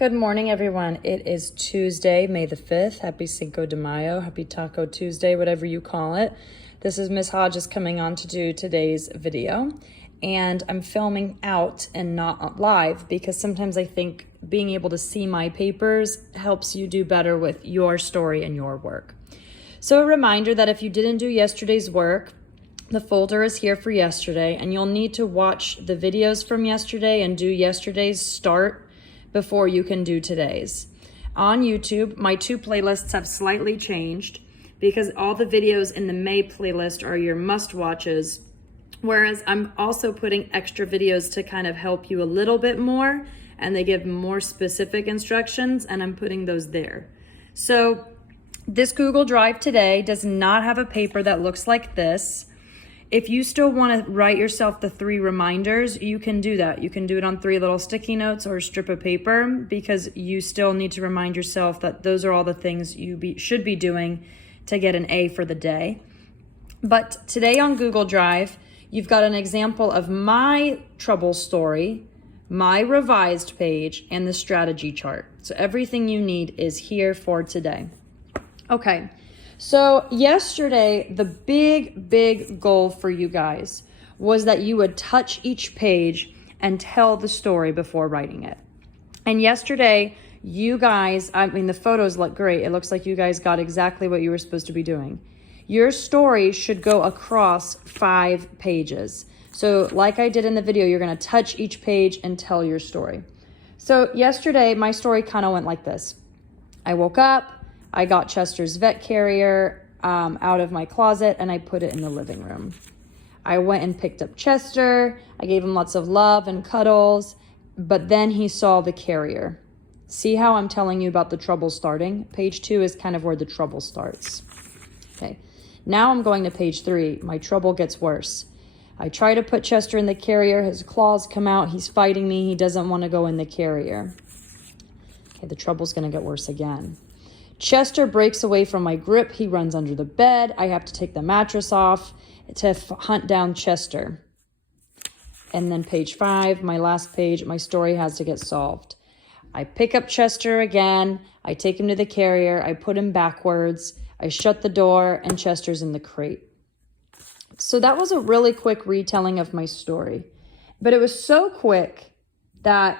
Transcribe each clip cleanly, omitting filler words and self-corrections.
Good morning, everyone. It is Tuesday, May the 5th. Happy Cinco de Mayo. Happy Taco Tuesday, whatever you call it. This is Miss Hodges coming on to do today's video. And I'm filming out and not live because sometimes I think being able to see my papers helps you do better with your story and your work. So a reminder that if you didn't do yesterday's work, the folder is here for yesterday, and you'll need to watch the videos from yesterday and do yesterday's start before you can do today's. On YouTube, my two playlists have slightly changed because all the videos in the May playlist are your must-watches, whereas I'm also putting extra videos to kind of help you a little bit more, and they give more specific instructions, and I'm putting those there. So this Google Drive today does not have a paper that looks like this. If you still want to write yourself the 3 reminders, you can do that. You can do it on 3 little sticky notes or a strip of paper because you still need to remind yourself that those are all the things you should be doing to get an A for the day. But today on Google Drive, you've got an example of my trouble story, my revised page, and the strategy chart. So everything you need is here for today. Okay. So yesterday, the big goal for you guys was that you would touch each page and tell the story before writing it. And yesterday, you guys, the photos look great. It looks like you guys got exactly what you were supposed to be doing. Your story should go across 5 pages. So like I did in the video, you're gonna touch each page and tell your story. So yesterday, my story kind of went like this. I woke up, I got Chester's vet carrier out of my closet and I put it in the living room. I went and picked up Chester. I gave him lots of love and cuddles, but then he saw the carrier. See how I'm telling you about the trouble starting? Page 2 is kind of where the trouble starts. Okay, now I'm going to page 3. My trouble gets worse. I try to put Chester in the carrier. His claws come out. He's fighting me. He doesn't want to go in the carrier. Okay, the trouble's going to get worse again. Chester breaks away from my grip. He runs under the bed. I have to take the mattress off to hunt down Chester. And then page 5, my last page, my story has to get solved. I pick up Chester again. I take him to the carrier. I put him backwards. I shut the door and Chester's in the crate. So that was a really quick retelling of my story. But it was so quick that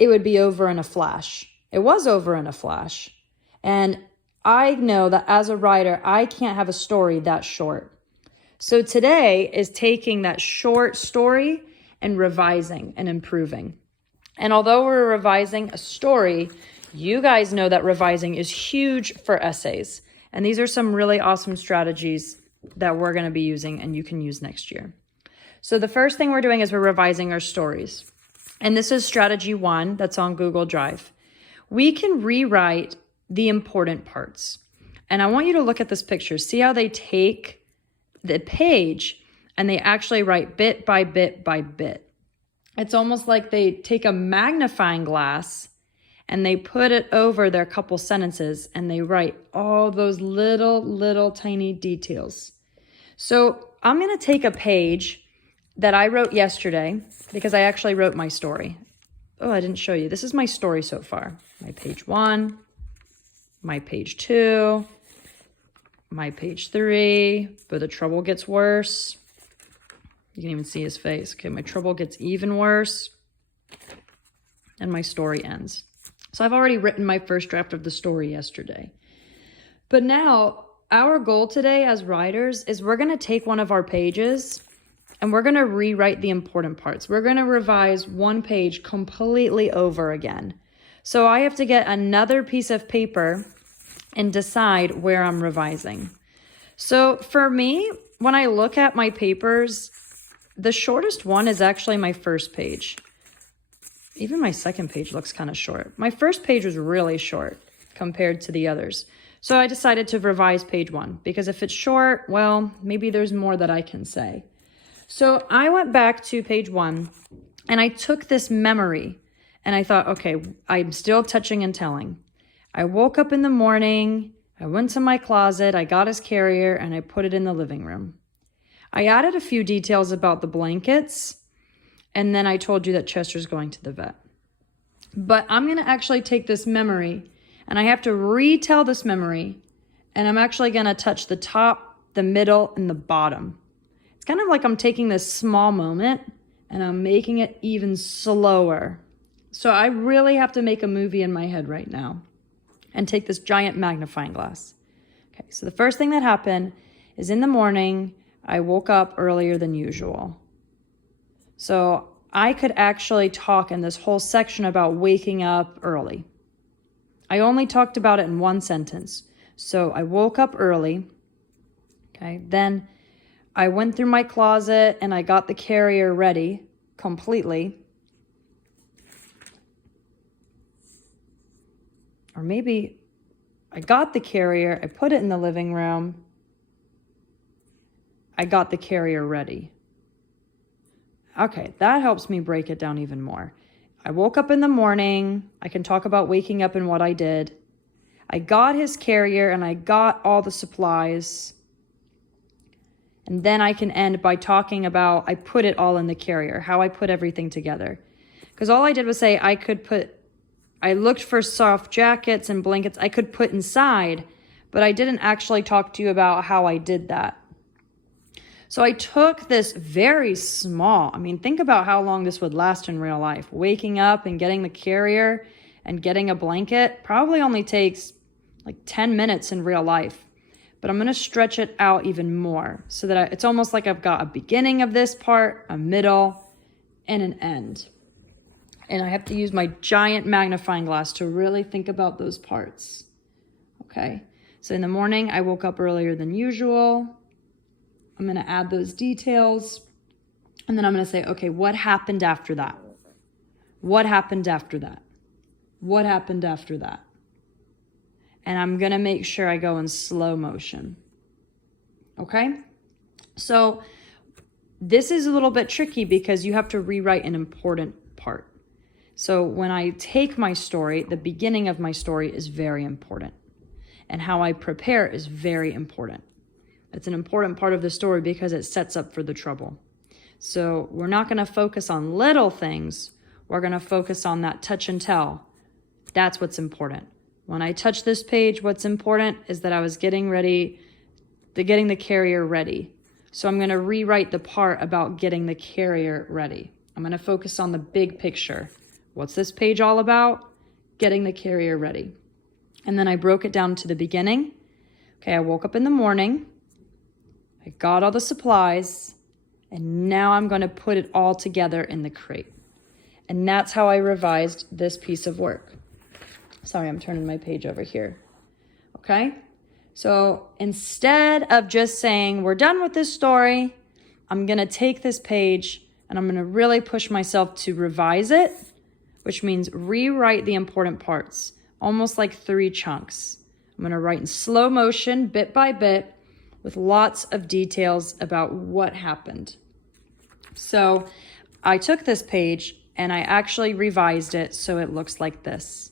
it would be over in a flash. It was over in a flash. And I know that as a writer, I can't have a story that short. So today is taking that short story and revising and improving. And although we're revising a story, you guys know that revising is huge for essays. And these are some really awesome strategies that we're going to be using and you can use next year. So the first thing we're doing is we're revising our stories. And this is strategy 1 that's on Google Drive. We can rewrite the important parts. And I want you to look at this picture. See how they take the page and they actually write bit by bit by bit. It's almost like they take a magnifying glass and they put it over their couple sentences and they write all those little tiny details. So I'm gonna take a page that I wrote yesterday because I actually wrote my story. Oh, I didn't show you. This is my story so far. My page 1, my page 2, my page 3, but the trouble gets worse. You can even see his face. Okay, my trouble gets even worse, and my story ends. So I've already written my first draft of the story yesterday. But now, our goal today as writers is we're gonna take one of our pages and we're gonna rewrite the important parts. We're gonna revise one page completely over again. So I have to get another piece of paper and decide where I'm revising. So for me, when I look at my papers, the shortest one is actually my first page. Even my second page looks kind of short. My first page was really short compared to the others. So I decided to revise page 1 because if it's short, well, maybe there's more that I can say. So I went back to page 1 and I took this memory and I thought, okay, I'm still touching and telling. I woke up in the morning, I went to my closet, I got his carrier, and I put it in the living room. I added a few details about the blankets, and then I told you that Chester's going to the vet. But I'm going to actually take this memory and I have to retell this memory, and I'm actually going to touch the top, the middle, and the bottom. It's kind of like I'm taking this small moment and I'm making it even slower. So I really have to make a movie in my head right now and take this giant magnifying glass. Okay, so the first thing that happened is in the morning, I woke up earlier than usual. So I could actually talk in this whole section about waking up early. I only talked about it in one sentence. So I woke up early. Okay, then I went through my closet and I got the carrier ready completely. Or maybe I got the carrier, I put it in the living room. I got the carrier ready. Okay, that helps me break it down even more. I woke up in the morning. I can talk about waking up and what I did. I got his carrier and I got all the supplies. And then I can end by talking about I put it all in the carrier, how I put everything together. Because all I did was say I looked for soft jackets and blankets I could put inside, but I didn't actually talk to you about how I did that. So I took this very small, think about how long this would last in real life. Waking up and getting the carrier and getting a blanket probably only takes like 10 minutes in real life. But I'm going to stretch it out even more so that it's almost like I've got a beginning of this part, a middle, and an end. And I have to use my giant magnifying glass to really think about those parts. Okay, so in the morning, I woke up earlier than usual. I'm going to add those details. And then I'm going to say, okay, what happened after that? What happened after that? What happened after that? And I'm going to make sure I go in slow motion. Okay? So this is a little bit tricky because you have to rewrite an important part. So when I take my story, the beginning of my story is very important. And how I prepare is very important. It's an important part of the story because it sets up for the trouble. So we're not going to focus on little things. We're going to focus on that touch and tell. That's what's important. When I touch this page, what's important is that I was getting the carrier ready. So I'm going to rewrite the part about getting the carrier ready. I'm going to focus on the big picture. What's this page all about? Getting the carrier ready. And then I broke it down to the beginning. Okay, I woke up in the morning. I got all the supplies. And now I'm going to put it all together in the crate. And that's how I revised this piece of work. Sorry, I'm turning my page over here. Okay? So instead of just saying, we're done with this story, I'm going to take this page and I'm going to really push myself to revise it, which means rewrite the important parts, almost like 3 chunks. I'm going to write in slow motion, bit by bit, with lots of details about what happened. So I took this page and I actually revised it so it looks like this.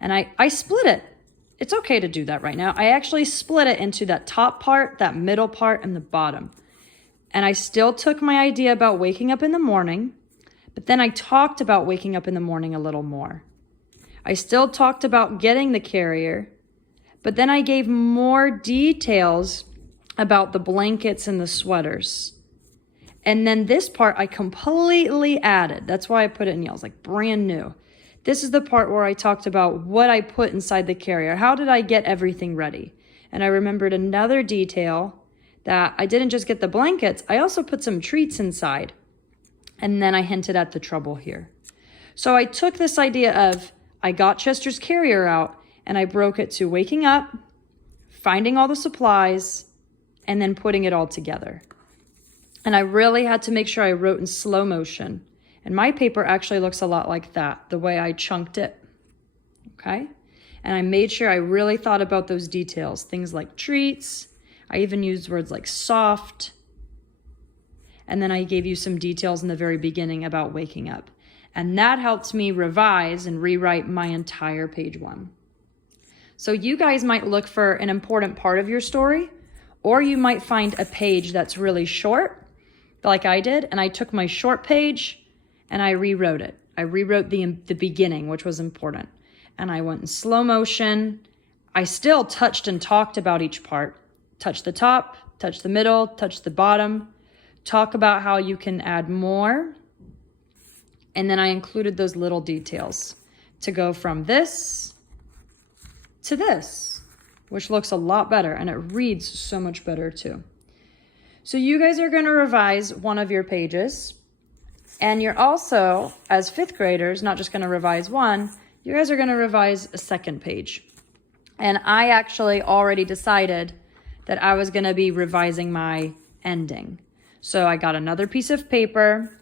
And I split it. It's okay to do that right now. I actually split it into that top part, that middle part, and the bottom. And I still took my idea about waking up in the morning, but then I talked about waking up in the morning a little more. I still talked about getting the carrier, but then I gave more details about the blankets and the sweaters. And then this part I completely added. That's why I put it in yellow. It's like brand new. This is the part where I talked about what I put inside the carrier. How did I get everything ready? And I remembered another detail that I didn't just get the blankets, I also put some treats inside. And then I hinted at the trouble here. So I took this idea of I got Chester's carrier out and I broke it to waking up, finding all the supplies, and then putting it all together. And I really had to make sure I wrote in slow motion. And my paper actually looks a lot like that, the way I chunked it, okay? And I made sure I really thought about those details, things like treats. I even used words like soft. And then I gave you some details in the very beginning about waking up. And that helped me revise and rewrite my entire page 1. So you guys might look for an important part of your story, or you might find a page that's really short, like I did, and I took my short page and I rewrote it. I rewrote the beginning, which was important. And I went in slow motion. I still touched and talked about each part. Touch the top, touch the middle, touch the bottom. Talk about how you can add more. And then I included those little details to go from this to this, which looks a lot better, and it reads so much better too. So you guys are going to revise one of your pages, and you're also, as 5th graders, not just going to revise one, you guys are going to revise a second page. And I actually already decided that I was going to be revising my ending. So I got another piece of paper.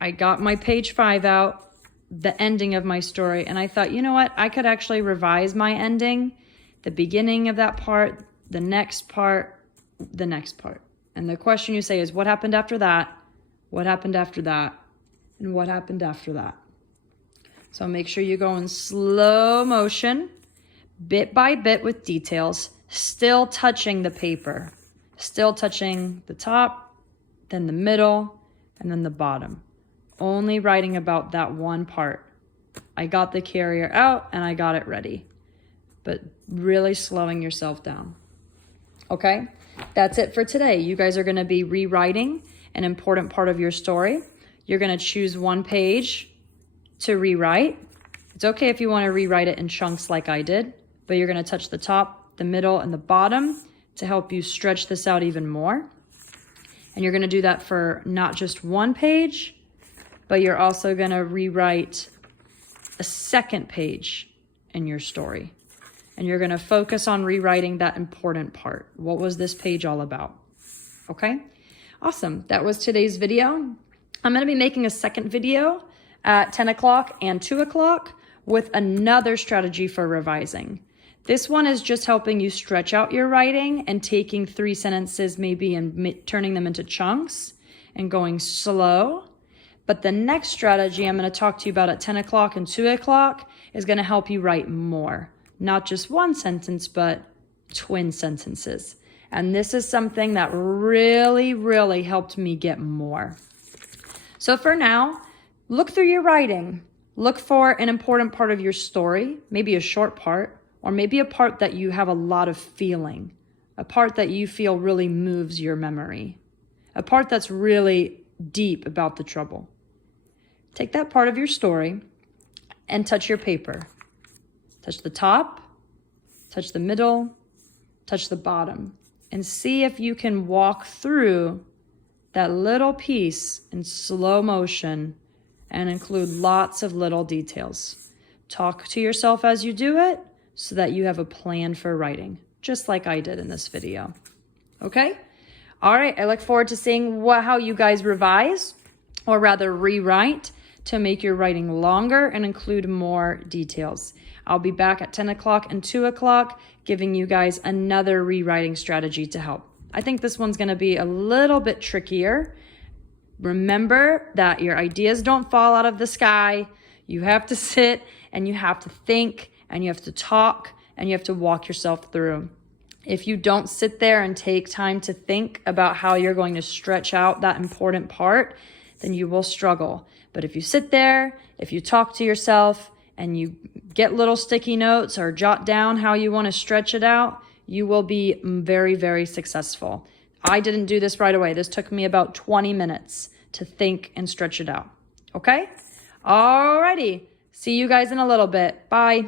I got my page 5 out, the ending of my story, and I thought, you know what? I could actually revise my ending, the beginning of that part, the next part, the next part. And the question you say is, what happened after that? What happened after that? And what happened after that? So make sure you go in slow motion, bit by bit with details, still touching the paper, still touching the top, then the middle, and then the bottom. Only writing about that one part. I got the carrier out and I got it ready, but really slowing yourself down. Okay, that's it for today. You guys are going to be rewriting an important part of your story. You're going to choose one page to rewrite. It's okay if you want to rewrite it in chunks like I did, but you're going to touch the top, the middle, and the bottom to help you stretch this out even more. And you're going to do that for not just one page, but you're also going to rewrite a second page in your story. And you're going to focus on rewriting that important part. What was this page all about? Okay? Awesome. That was today's video. I'm going to be making a second video at 10 o'clock and 2 o'clock with another strategy for revising. This one is just helping you stretch out your writing and taking 3 sentences maybe and turning them into chunks and going slow. But the next strategy I'm going to talk to you about at 10 o'clock and 2 o'clock is going to help you write more. Not just one sentence, but twin sentences. And this is something that really, really helped me get more. So for now, look through your writing. Look for an important part of your story, maybe a short part, or maybe a part that you have a lot of feeling, a part that you feel really moves your memory, a part that's really deep about the trouble. Take that part of your story and touch your paper. Touch the top, touch the middle, touch the bottom, and see if you can walk through that little piece in slow motion and include lots of little details. Talk to yourself as you do it so that you have a plan for writing, just like I did in this video. Okay? All right, I look forward to seeing how you guys revise, or rather rewrite, to make your writing longer and include more details. I'll be back at 10 o'clock and 2 o'clock giving you guys another rewriting strategy to help. I think this one's going to be a little bit trickier. Remember that your ideas don't fall out of the sky. You have to sit and you have to think and you have to talk and you have to walk yourself through. If you don't sit there and take time to think about how you're going to stretch out that important part, then you will struggle. But if you sit there, if you talk to yourself and you get little sticky notes or jot down how you want to stretch it out, you will be very, very successful. I didn't do this right away. This took me about 20 minutes to think and stretch it out. Okay? Alrighty. See you guys in a little bit. Bye.